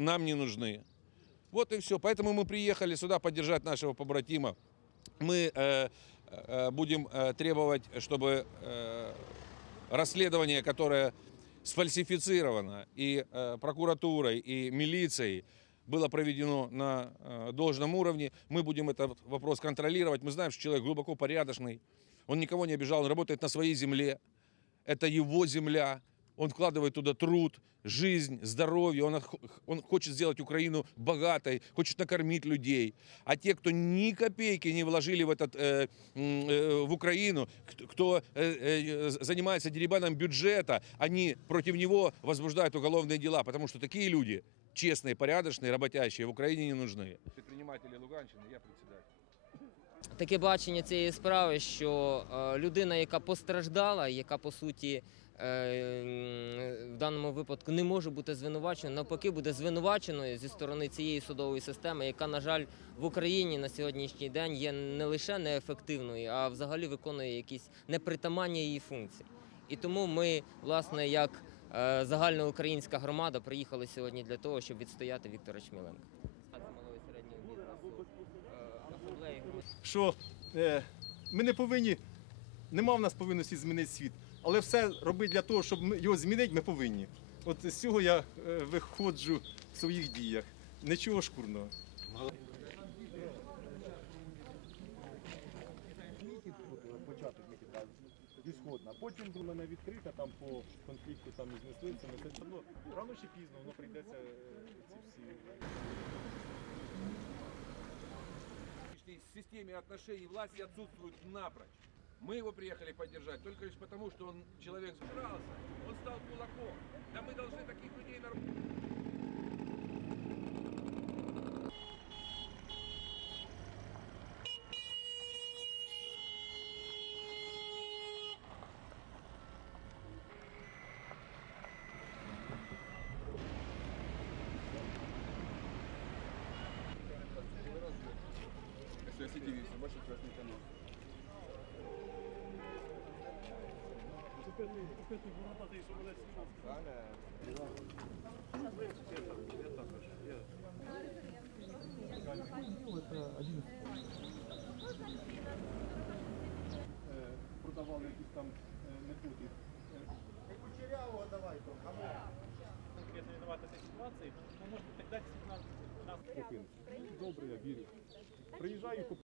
нам не нужны. Вот и все. Поэтому мы приехали сюда поддержать нашего побратима. Мы э, э, будем э, требовать, чтобы э, расследование, которое сфальсифицировано и э, прокуратурой, и милицией, было проведено на э, должном уровне. Мы будем этот вопрос контролировать. Мы знаем, что человек глубоко порядочный, он никого не обижал, он работает на своей земле. Это его земля. Он вкладывает туда труд, жизнь, здоровье. Он, он хочет сделать Украину богатой, хочет накормить людей. А те, кто ни копейки не вложили в, этот, э, э, в Украину, кто э, э, занимается деребаном бюджета, они против него возбуждают уголовные дела, потому что такие люди, честные, порядочные, работящие, в Украине не нужны. Предприниматели Луганщины, я председатель. Таке бачення цієї справи, що е, людина, яка постраждала, яка по суті е, в даному випадку не може бути звинуваченою, навпаки, буде звинуваченою зі сторони цієї судової системи, яка, на жаль, в Україні на сьогоднішній день є не лише неефективною, а взагалі виконує якісь непритаманні її функції. І тому ми, власне, як е, загальноукраїнська громада, приїхали сьогодні для того, щоб відстояти Віктора Чміленка. Що е, ми не повинні, нема в нас повинності змінити світ, але все робити для того, щоб його змінити, ми повинні. От з цього я е, виходжу в своїх діях. Нічого шкурного. Ісходна. Потім вона відкрита там по конфлікту там із мисливцями. Це ну, рано чи пізно воно прийдеться е, ці всі. Системе отношений власти отсутствует напрочь. Мы его приехали поддержать только лишь потому, что он человек сбирался, он стал кулаком. Да мы должны таких людей на Е, Продавали якісь там е, непотріб. конкретно виноват этой ситуации, но может быть тогда действительно нас Добре, я вірю. Приїжджаю,